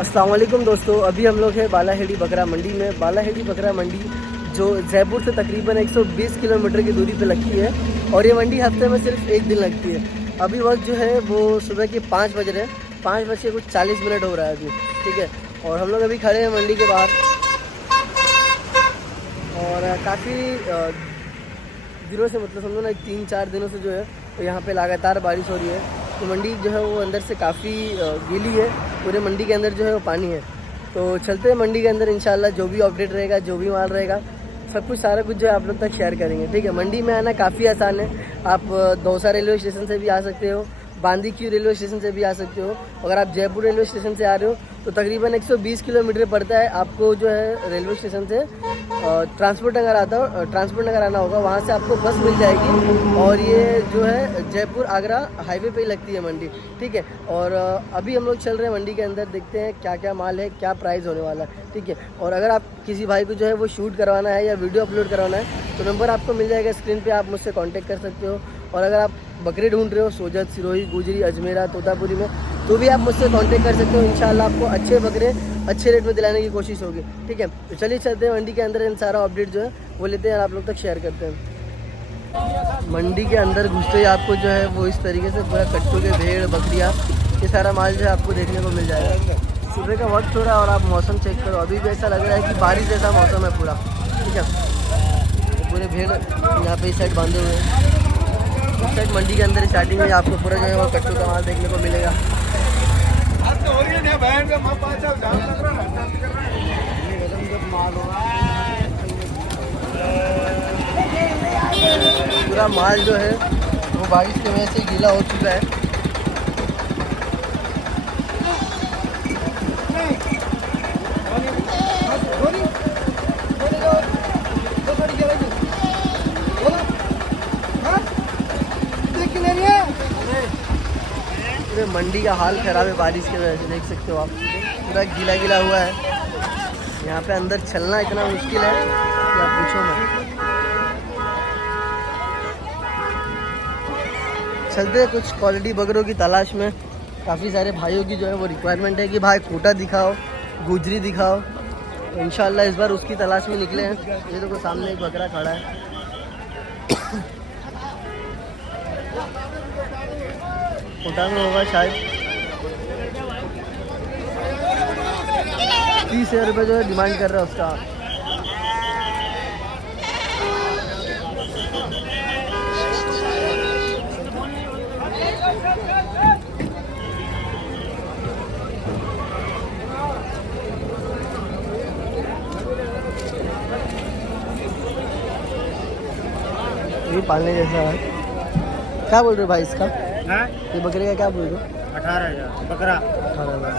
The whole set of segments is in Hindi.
अस्सलाम वालेकुम दोस्तों, अभी हम लोग हैं बालाहेड़ी बकरा मंडी में। बालाहेड़ी बकरा मंडी जो जयपुर से तकरीबन 120 किलोमीटर की दूरी पे लगती है और ये मंडी हफ्ते में सिर्फ एक दिन लगती है। अभी वक्त जो है वो सुबह के 5 बज रहे हैं, 5 बज के कुछ 40 मिनट हो रहा है अभी, ठीक है। और हम लोग अभी खड़े हैं मंडी के बाहर और काफ़ी दिनों से, मतलब समझो ना 3-4 दिनों से जो है तो यहाँ पे लगातार बारिश हो रही है। तो मंडी जो है वो अंदर से काफ़ी गीली है, पूरे मंडी के अंदर जो है वो पानी है। तो चलते हैं मंडी के अंदर, इंशाल्लाह जो भी अपडेट रहेगा, जो भी माल रहेगा, सब कुछ सारा कुछ जो है आप लोग तक शेयर करेंगे, ठीक है। मंडी में आना काफ़ी आसान है, आप दौसा रेलवे स्टेशन से भी आ सकते हो, बांदी क्यू रेलवे स्टेशन से भी आ सकते हो। अगर आप जयपुर रेलवे स्टेशन से आ रहे हो तो तकरीबन 120 किलोमीटर पड़ता है आपको जो है रेलवे स्टेशन से ट्रांसपोर्ट नगर आना होगा, वहाँ से आपको बस मिल जाएगी और ये जो है जयपुर आगरा हाईवे पे ही लगती है मंडी, ठीक है। और अभी हम लोग चल रहे हैं मंडी के अंदर, देखते हैं क्या क्या माल है, क्या प्राइस होने वाला है, ठीक है। और अगर आप किसी भाई को जो है वो शूट करवाना है या वीडियो अपलोड करवाना है तो नंबर आपको मिल जाएगा स्क्रीन पर, आप मुझसे कॉन्टेक्ट कर सकते हो। और अगर आप बकरे ढूंढ रहे हो सोजत, सिरोही, गुजरी, अजमेरा, तोतापुरी में, तो भी आप मुझसे कांटेक्ट कर सकते हो। इंशाल्लाह आपको अच्छे बकरे अच्छे रेट में दिलाने की कोशिश होगी, ठीक है। तो चलिए चलते हैं मंडी के अंदर, इन सारा अपडेट जो है वो लेते हैं और आप लोग तक शेयर करते हैं। मंडी के अंदर घुसते ही आपको जो है वो इस तरीके से पूरा कट्टू के भेड़, बकरियाँ, ये सारा माल जो है आपको देखने को मिल जाएगा। सुबह का वक्त हो रहा है और आप मौसम चेक करो, अभी भी ऐसा लग रहा है कि बारिश जैसा मौसम है पूरा, ठीक है। तो पूरे भेड़ यहाँ पे इस साइड बांधे हुए हैं। इस साइड मंडी के अंदर स्टार्टिंग में आपको पूरा जो है वो कट्टू का माल देखने को मिलेगा। पूरा माल जो है वो बारिश की वजह से गीला हो चुका है। पूरे मंडी का हाल खराब है बारिश की वजह से, देख सकते हो आप, पूरा गीला गीला हुआ है। यहाँ पे अंदर चलना इतना मुश्किल है कि आप पूछो मत। चलते हैं कुछ क्वालिटी बकरों की तलाश में। काफ़ी सारे भाइयों की जो है वो रिक्वायरमेंट है कि भाई कोटा दिखाओ, गुजरी दिखाओ, तो इंशाल्लाह इस बार उसकी तलाश में निकले हैं। ये देखो सामने एक बकरा खड़ा है, कोटा में होगा शायद। 30,000 रुपये जो है डिमांड कर रहा है उसका। ये पालने जैसा है। क्या बोल रहे हो भाई इसका? ये बकरे का क्या बोल रहे हो? 18,000 बकरा। 18,000।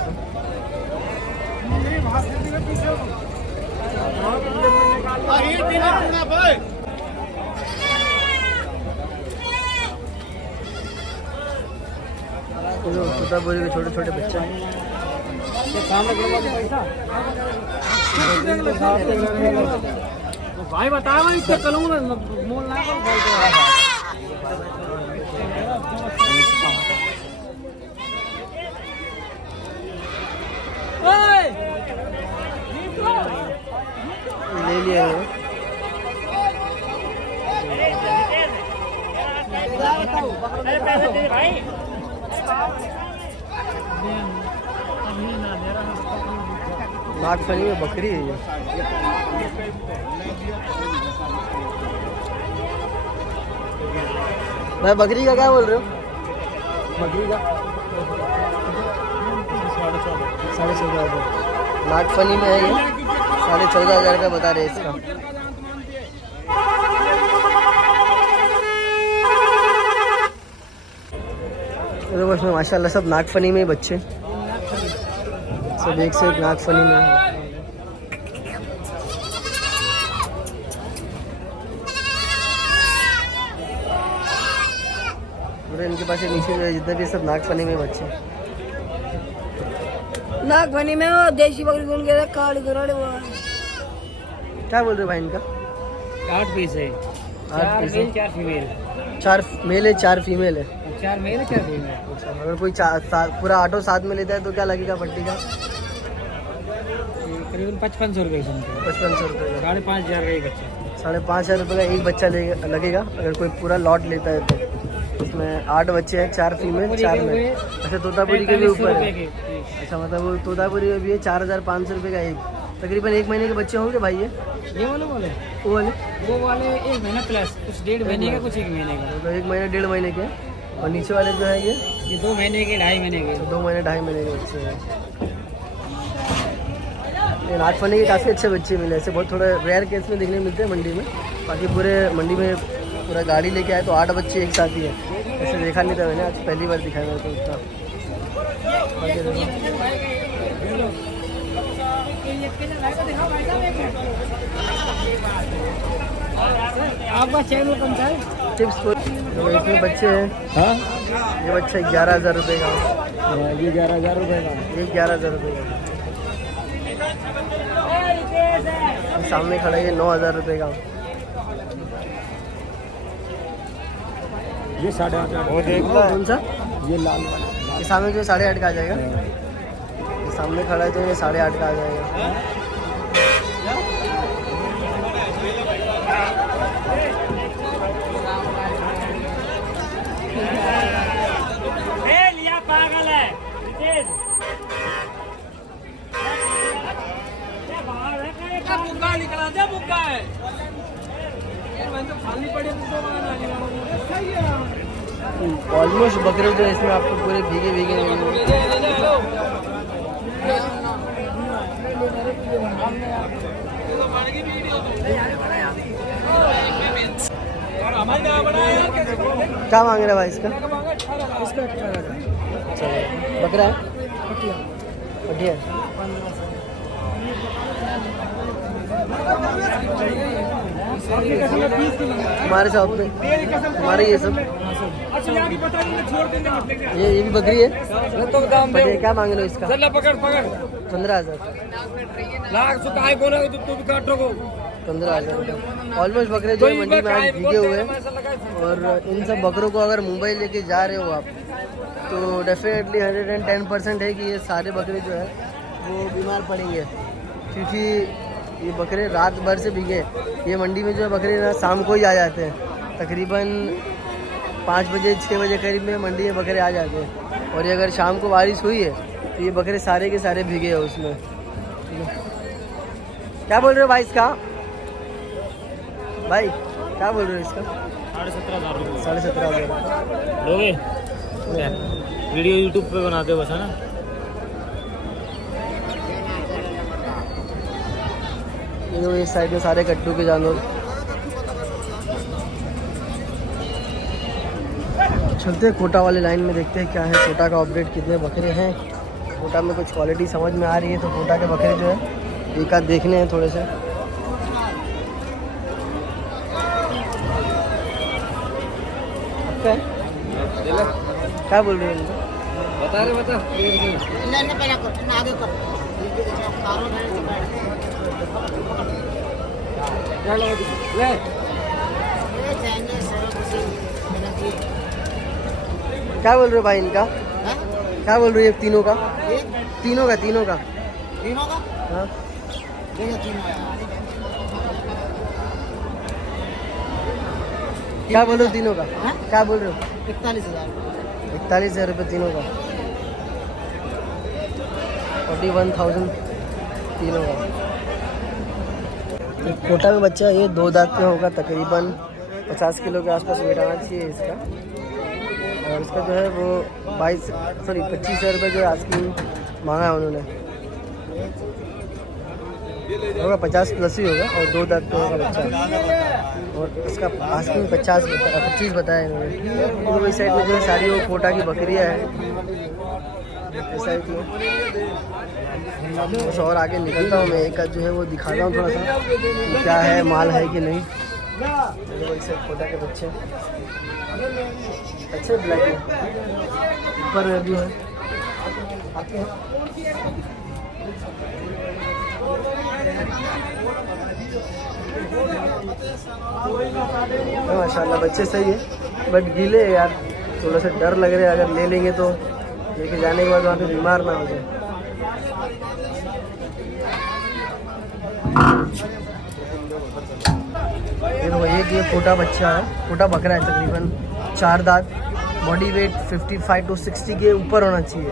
तोतापुरी के छोटे छोटे बच्चे हैं। भाई बताओ इससे करूँ मोल ना ले लिया है। नागफनी में बकरी है ये। भाई बकरी का क्या बोल रहे हो? बकरी का 14,500। नागफनी में है ये, 14,500 का बता रहे इसका। देखो इसमें माशाल्लाह सब नागफनी में ही बच्चे, सब एक से एक नागफनी में है। पूरे इनके पास नीचे जो है जितने भी सब नागफनी में बच्चे। नागफनी में वो देसी बकरी कौन कह रहा है, काली गराड़े वो। क्या बोल रहे हो भाई इनका? 8 पीस है, 8 पीस है, 4 फीमेल। 4 मेल है 4 फीमेल है। 4 मेल 4 फीमेल। अच्छा, अगर कोई पूरा ऑटो साथ में लेता है तो क्या लगेगा पट्टी का? करीबन 5500 रुपये समथिंग। 5500 रुपये का। 5,500 का एक बच्चा। 5,500 रुपये का एक बच्चा लगेगा अगर कोई पूरा लॉट लेता है तो। इसमें 8 बच्चे हैं, 4 फीमेल 4 मेल। अच्छा तोतापुरी के भी ऊपर है। अच्छा मतलब वो तोतापुरी में भी है 4,500 रुपये का एक। तकरीबन 1 महीने के बच्चे होंगे भाई ये वाले वो वाले? वो वाले 1 महीना प्लस, कुछ 1.5 महीने का, कुछ 1 महीने का। मतलब 1 महीना 1.5 महीने के। और नीचे वाले जो है ये 2 महीने के, 2.5 महीने के। 2 महीने 2.5 महीने के बच्चे हैं। ये नागफनी के काफ़ी अच्छे बच्चे मिले, ऐसे बहुत थोड़ा रेयर केस में देखने मिलते हैं मंडी में। बाकी पूरे मंडी में पूरा गाड़ी लेके आए तो 8 बच्चे एक साथ ही है। ऐसे देखा नहीं था मैंने, आज पहली बार दिखाया मेरे को इतना। आपका चैनल कौन सा है? टिप्स तो इसमें बच्चे हैं। हाँ, ये बच्चा 11,000 रुपये का। ये 11,000 रुपये का। ये 11,000 रुपये का। सामने खड़ा है ये 9,000 रुपये का। ये 8,500। कौन सा? ये लाल वाला। ये सामने जो 8.5 का आ जाएगा। ये सामने खड़ा है तो ये 8.5 का आ जाएगा। लिया पागल है निकला दे बुक्का है। ऑलमोस्ट बकरे जो है इसमें आपको पूरे भीगे भीगे मिलेंगे। क्या मांग रहे हैं भाई इसका? इसका 18,000। चलो बकरा है बढ़िया। हमारे शॉप पे हमारे ये सब ये भी बकरी है। तो दाम बढ़िया। क्या मांग रहे हो इसका? पकड़ 15,000। लाख सुखाए बोले तू भी काटो को 15,000 रुपये। ऑलमोस्ट बकरे जो है मंडी में आज भीगे हुए हैं। और इन सब बकरों को अगर मुंबई लेके जा रहे हो आप तो डेफिनेटली 110% है कि ये सारे बकरे जो है वो बीमार पड़ेंगे, क्योंकि ये बकरे रात भर से भीगे। ये मंडी में जो है बकरे ना शाम को ही आ जाते हैं, तकरीबन 5 बजे 6 बजे करीब में मंडी में बकरे आ जाते हैं। और ये अगर शाम को बारिश हुई है तो ये बकरे सारे के सारे भीगे हैं उसमें। क्या बोल रहे हो भाई इसका? भाई क्या बोल रहे हो इसका? 17,500। 17,500। लोगे वीडियो यूट्यूब पे बनाते हो बस, है ना? ये इस साइड में सारे कट्टू के जानवर। चलते हैं कोटा वाले लाइन में, देखते हैं क्या है कोटा का अपडेट, कितने बकरे हैं कोटा में। कुछ क्वालिटी समझ में आ रही है तो कोटा के बकरे जो है एक आध देखने हैं थोड़े से। क्या बोल रहे हैं इनको? बता रहे बता। क्या बोल रहे हो भाई इनका? क्या बोल रही है तीनों का? तीनों का हाँ क्या बोल रहे हो तीनों का? क्या बोल रहे हो? 41,000 रुपये तीनों का। 41,000 तीनों का। एक कोटा में बच्चा ये 2 दांत पे होगा, तकरीबन 50 किलो के आसपास वेट आना चाहिए इसका। और इसका जो है वो 25,000 रुपये जो है आस्किंग मांगा है उन्होंने। होगा 50 प्लस ही होगा और 2 दांत पे होगा बच्चा। और इसका आस्किंग 25 बताया इन्होंने। तो इस साइड में जो है सारी वो कोटा की बकरियाँ हैं इस साइड में। बस और आगे निकलता हूँ मैं, एक का जो है वो दिखाता हूँ थोड़ा सा कि क्या है, माल है कि नहीं। देखो इस साइड कोटा के बच्चे अच्छे ब्लैक है, ऊपर में भी है। माशाल्लाह बच्चे सही है, बट गीले है यार, थोड़ा सा डर लग रहा है अगर ले लेंगे तो लेके जाने के बाद वहाँ पे बीमार ना हो जाए। ये छोटा बच्चा है, छोटा बकरा है, तकरीबन 4 दांत, बॉडी वेट 55 to 60 के ऊपर होना चाहिए,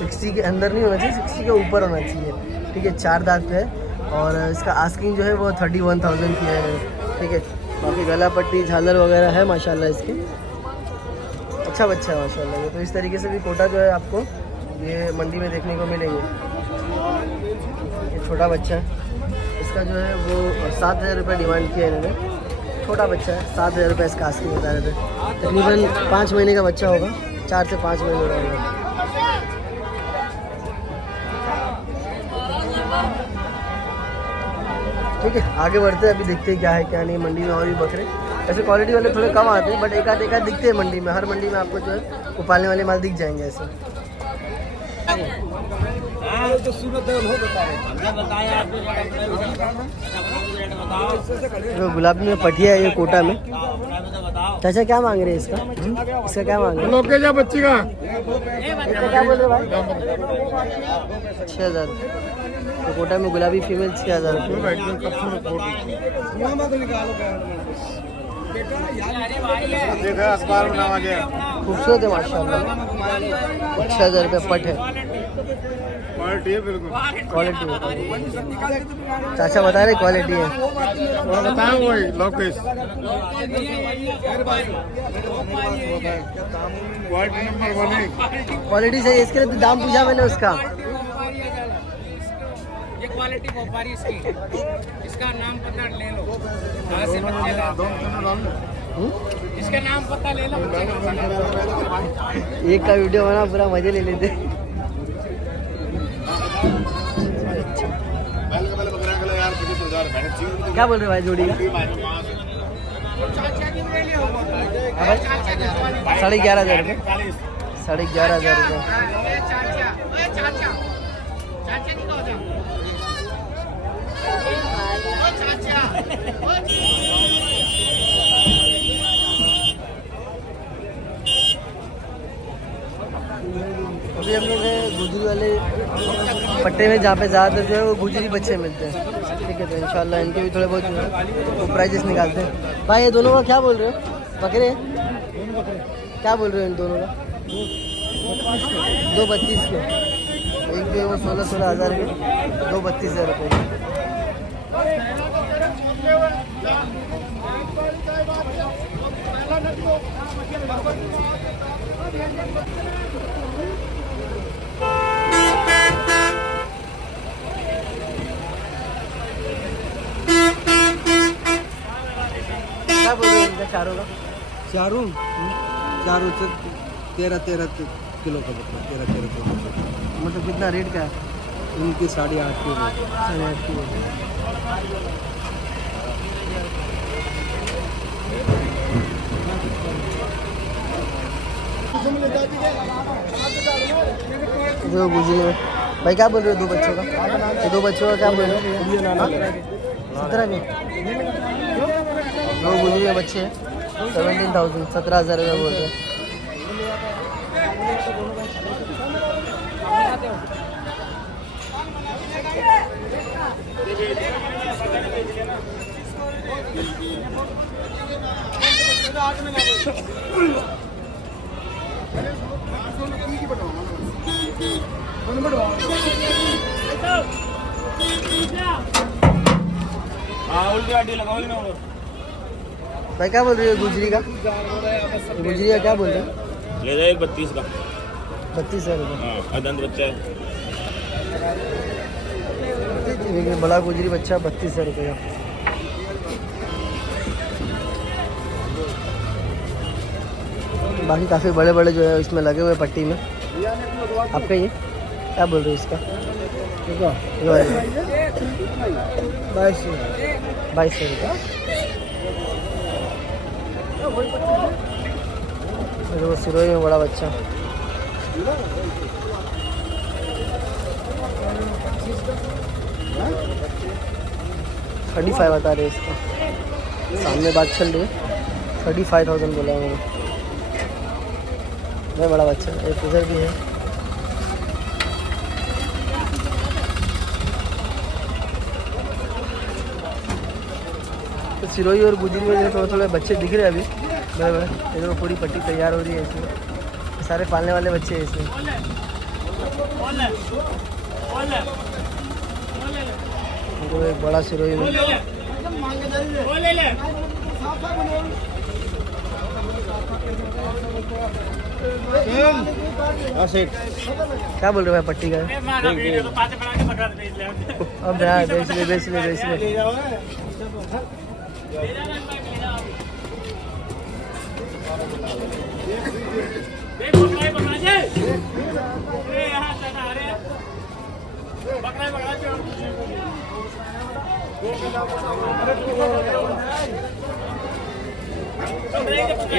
60 के अंदर नहीं होना चाहिए, 60 के ऊपर होना चाहिए, ठीक है। 4 दांत है और इसका आस्किंग जो है वो 31,000 की है, ठीक है। बाकी गला पट्टी झालर वगैरह है माशाल्लाह इसके, अच्छा बच्चा है माशाल्लाह। तो इस तरीके से भी कोटा जो है आपको ये मंडी में देखने को मिलेंगे। ये छोटा बच्चा है, इसका जो है वो 7,000 रुपये डिमांड किया है इन्होंने, छोटा बच्चा है, 7,000 रुपये इसका आस्किंग बता रहे थे। तकरीबन 5 महीने का बच्चा होगा, 4 से 5 महीने का होगा। ठीक है, आगे बढ़ते हैं, अभी देखते हैं क्या है क्या नहीं मंडी में। और भी बकरे ऐसे क्वालिटी वाले थोड़े कम आते हैं, बट एक आध दिखते हैं मंडी में। हर मंडी में आपको जो है वो पालने वाले माल दिख जाएंगे ऐसे। जो गुलाबी में पटिया है ये कोटा में। चाचा क्या मांग रहे हैं इसका? इसका क्या मांग रहे हैं? बच्ची का क्या बोल रहे भाई? 6,000। तो कोटा में गुलाबी फीमेल 6,000 रुपये। खूबसूरत है माशाल्लाह, 6,000 रुपये पट है, क्वालिटी है बिल्कुल, क्वालिटी है। चाचा बता रहे क्वालिटी है, बताओ वही लोकेश क्वालिटी नंबर 1। क्वालिटी सही है, इसके लिए तो दाम पूछा मैंने उसका। ये क्वालिटी व्यापारी इसकी, इसका नाम पता ले लो, कहाँ से बच्चे लाते हैं, इसका नाम पता ले लो। एक का वीडियो बना पूरा मजे ले लेते। क्या बोल रहे भाई जोड़ी का? 11,500 रुपये, 11,500 रुपये। अभी हम लोग हैं गुजरी वाले पट्टे में, जहाँ पे ज़्यादातर जो है वो गुजरी बच्चे मिलते हैं, ठीक है। तो इंशाल्लाह इनके भी थोड़े बहुत जो है वो प्राइजेस निकालते हैं। भाई ये दोनों का क्या बोल रहे हो? बकरे क्या बोल रहे हो इन दोनों का? 2,32 के, एक जो है वो 16,000 के, 2,32,000 रुपये। क्या बोल रहे हो इनका चारों का? चारों से 13 किलो का बकरा, 13 किलो। मतलब कितना रेट का है? इनकी 8.5 किलो। 8.5 किलो। जो गुजरी में भाई क्या बोल रहे हो 2 बच्चों का? ये 2 बच्चों का क्या बोल रहे हो? 17 के 2 गुजरी में बच्चे हैं, 17,000, 17,000 रुपये बोल रहे हैं। भाई क्या बोल रही हो गुजरी का? गुजरी का क्या बोल रहे हो? ले जाए 32 का, 32,000 रुपये। हाँ दंत बच्चा है। देखिए बड़ा गुजरी बच्चा 32,000 रुपये का। बाकी काफ़ी बड़े बड़े जो है इसमें लगे हुए पट्टी में। आपका ये क्या बोल रहे हो इसका? 22,000 रुपये। वो सिरोही में बड़ा बच्चा, $35,000 बता रहे इसका, सामने बात चल रही है। 35,000 बोला है वो, बड़ा बच्चा। एक उधर भी है। सिरोही और गुजरी में जो थोड़े थोड़े बच्चे दिख रहे हैं अभी बड़े बड़े। ये देखो पूरी पट्टी तैयार हो रही है इसमें, सारे पालने वाले बच्चे हैं इसमें। तो एक बड़ा सिरोही में क्या बोल रहे हो भाई पट्टी का? अब यार बेच ले।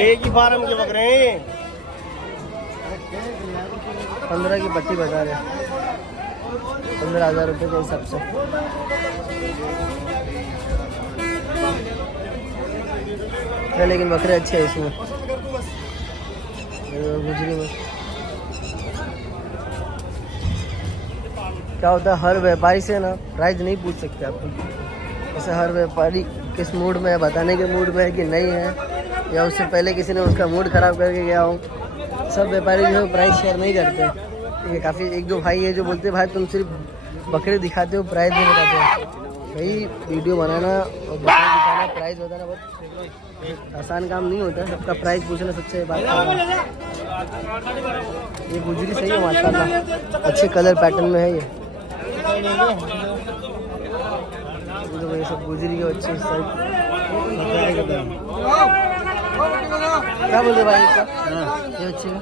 एक ही फार्म के बकरे हैं। 15 की पट्टी बता रहे, 15,000 रुपये के हिसाब से। लेकिन बकरे अच्छे हैं इसमें गुजरी में। क्या होता है हर व्यापारी से ना प्राइस नहीं पूछ सकते आप। जैसे हर व्यापारी किस मूड में है, बताने के मूड में है कि नहीं है, या उससे पहले किसी ने उसका मूड ख़राब करके गया हो। सब व्यापारी जो है प्राइस शेयर नहीं करते। ठीक है, काफ़ी एक दो भाई है जो बोलते हैं भाई तुम सिर्फ बकरे दिखाते हो, प्राइस नहीं बताते हो। भाई वीडियो बनाना और बकरे दिखाना, प्राइस बताना बहुत आसान काम नहीं होता। सबका प्राइस पूछना सबसे बात है। ये गुजरी सही है माशाल्लाह, अच्छे कलर पैटर्न में है ये। तो ये सब गुजरी के अच्छे साइड। क्या बोलते भाई इसका? ये अच्छी है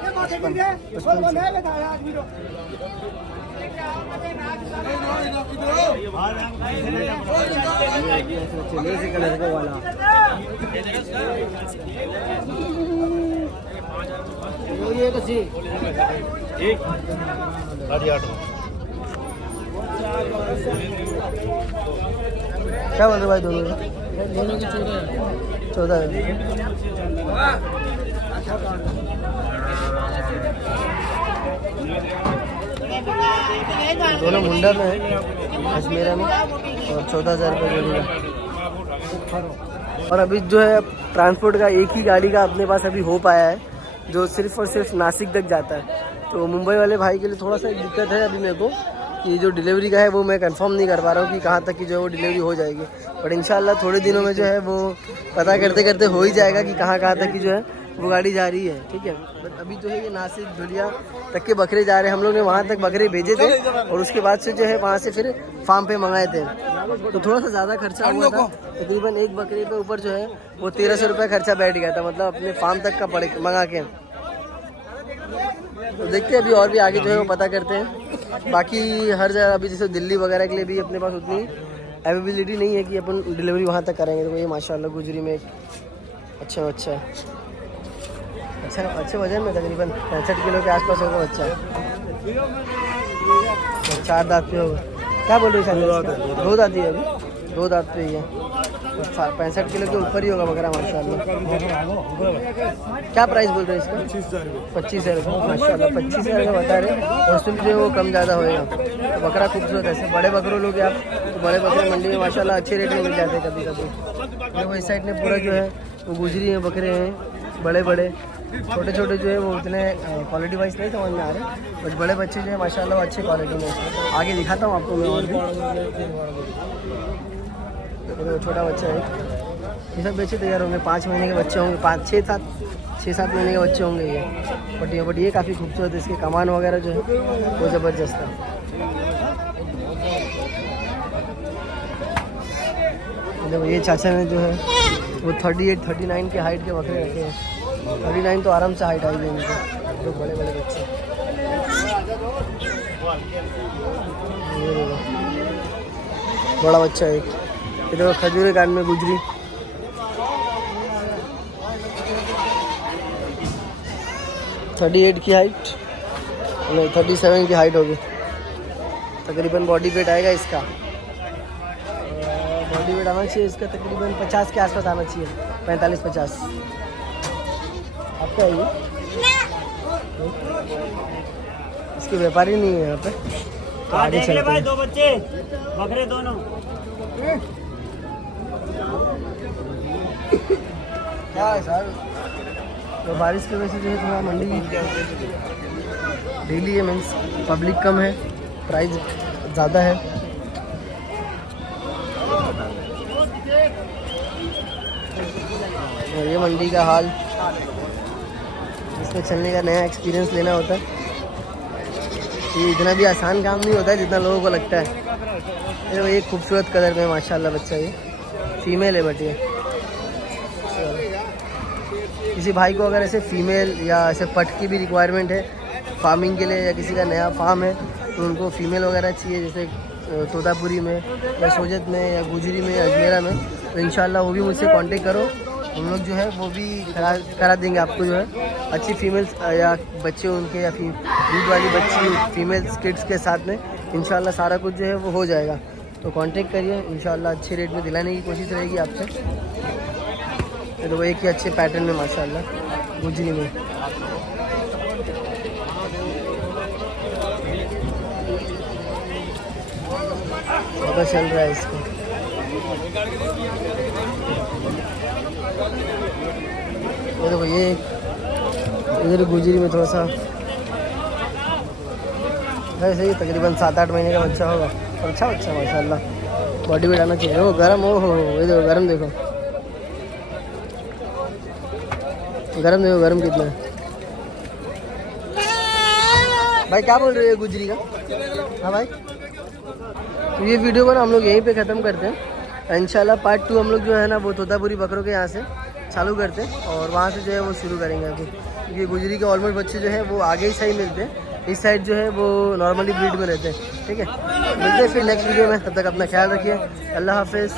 55 कलर का वाला। ये कसी एक 8.5। क्या बोल रहे भाई दोनों की 14 दोनों मुंडा में है, अजमेरा में, और 14,000 रुपये जोड़ी का। और अभी जो है ट्रांसपोर्ट का एक ही गाड़ी का अपने पास अभी हो पाया है, जो सिर्फ और सिर्फ नासिक तक जाता है। तो मुंबई वाले भाई के लिए थोड़ा सा एक दिक्कत है अभी मेरे को, कि जो डिलीवरी का है वो मैं कंफर्म नहीं कर पा रहा हूँ कि कहाँ तक की जो है वो डिलीवरी हो जाएगी। बट इंशाल्लाह थोड़े दिनों में जो है वो पता करते करते हो ही जाएगा कि कहाँ तक की जो है वो गाड़ी जा रही है। ठीक है, बट अभी जो है ये नासिक धुलिया तक के बकरे जा रहे हैं। हम लोग ने वहाँ तक बकरे भेजे थे और उसके बाद से जो है वहाँ से फिर फार्म पे मंगाए थे। तो थोड़ा सा ज़्यादा खर्चा हुआ था, तकरीबन एक बकरे पे ऊपर जो है वो 1300 रुपये खर्चा बैठ गया था, मतलब अपने फार्म तक का पड़े मंगा के। तो देखते हैं अभी और भी आगे जो है वो पता करते हैं। बाकी हर जगह अभी जैसे दिल्ली वगैरह के लिए भी अपने पास उतनी अवेलेबिलिटी नहीं है कि अपन डिलीवरी वहाँ तक करेंगे। तो ये माशाल्लाह गुजरी में एक अच्छा बच्चा है, अच्छे वजन में तकरीबन 65 किलो के आसपास होगा बच्चा। 4 दांत पे होगा। क्या बोल रहे हो? 2 दांत ही है अभी, 2 दांत पे ही है। 65 किलो के ऊपर ही होगा बकरा माशाल्लाह। क्या प्राइस बोल रहे हैं इसका? 25,000 रुपये माशाल्लाह, 25,000 का बता रहे हैं। और उसमें जो है वो कम ज़्यादा होएगा। तो बकरा खूबसूरत है। ऐसे बड़े बकरों लोग आप तो बड़े बकरे मंडी में माशाल्लाह अच्छे रेट में मिल जाते हैं कभी कभी। देखो इस साइड में पूरा जो है वो गुजरी हैं, बकरे हैं बड़े बड़े। छोटे छोटे जो है वो उतने क्वालिटी वाइज नहीं समझ में आ रहे, बट बड़े बच्चे जो है माशाल्लाह अच्छे क्वालिटी में। आगे दिखाता हूँ आपको मैं और भी। तो छोटा बच्चा है, ये सब बच्चे तैयार होंगे, 5 महीने के बच्चे होंगे, 6-7 महीने के बच्चे होंगे ये। बट ये काफ़ी खूबसूरत है, इसके कमान वगैरह जो है वो ज़बरदस्त है। देखो ये चाचा ने जो है वो 38-39 के हाइट के बकरे रखे हैं। 39 तो आराम से हाइट आई है इनके, जो बड़े बड़े बच्चे। बड़ा बच्चा है ये, देखो खजूर कान में गुजरी। थर्टी 38 की हाइट नहीं, 37 की हाइट होगी तकरीबन। बॉडी वेट आएगा इसका, बॉडी वेट आना चाहिए इसका तकरीबन 50 के आसपास आना चाहिए, 45-50 आपका है ये। इसके व्यापारी नहीं है यहाँ पे, तो आगे चलते हैं। 2 बच्चे बकरे दोनों। क्या है सर? तो बारिश की वजह से जो है थोड़ा मंडी डेली है, मीन्स पब्लिक कम है, प्राइस ज़्यादा है। और ये मंडी का हाल, इसमें चलने का नया एक्सपीरियंस लेना होता है। ये इतना भी आसान काम नहीं होता है जितना लोगों को लगता है। ये एक खूबसूरत कलर में माशाल्लाह बच्चा, ये फीमेल है बट ये किसी भाई को अगर ऐसे फीमेल या ऐसे पट की भी रिक्वायरमेंट है फार्मिंग के लिए, या किसी का नया फार्म है तो उनको फीमेल वगैरह चाहिए, जैसे तोतापुरी में या सोजत में या गुजरी में या अजमेरा में, तो इंशाल्लाह वो भी मुझसे कांटेक्ट करो। हम लोग जो है वो भी करा देंगे आपको जो है अच्छी फीमेल्स या बच्चे उनके या दूध वाली बच्ची फीमेल्स किड्स के साथ में इंशाल्लाह सारा कुछ जो है वो हो जाएगा। तो कांटेक्ट करिए, इंशाल्लाह अच्छे रेट में दिलाने की कोशिश रहेगी आपसे। तो वो एक ही अच्छे पैटर्न में माशाल्लाह गुजरी में। पता चल रहा है इसको। ये देखो ये इधर गुजरी में थोड़ा सा वैसे ही तकरीबन 7-8 महीने का बच्चा होगा, अच्छा बच्चा माशाल्लाह, बॉडी वेट आना चाहिए। वो गर्म हो ये देखो गर्म, देखो गर्म, देखो गर्म कितना है। भाई क्या बोल रहे हो गुजरी का? हाँ भाई, तो ये वीडियो को ना हम लोग यहीं पे ख़त्म करते हैं। इंशाल्लाह पार्ट 2 हम लोग जो है ना वो तोतापुरी बकरों के यहाँ से चालू करते हैं और वहाँ से जो है वो शुरू करेंगे अभी, क्योंकि गुजरी के ऑलमोस्ट बच्चे जो है वो आगे ही सही मिलते हैं, इस साइड जो है वो नॉर्मली ब्रीड में रहते हैं। ठीक है, मिलते हैं फिर नेक्स्ट वीडियो में, तब तक अपना ख्याल रखिए, अल्लाह हाफिज़।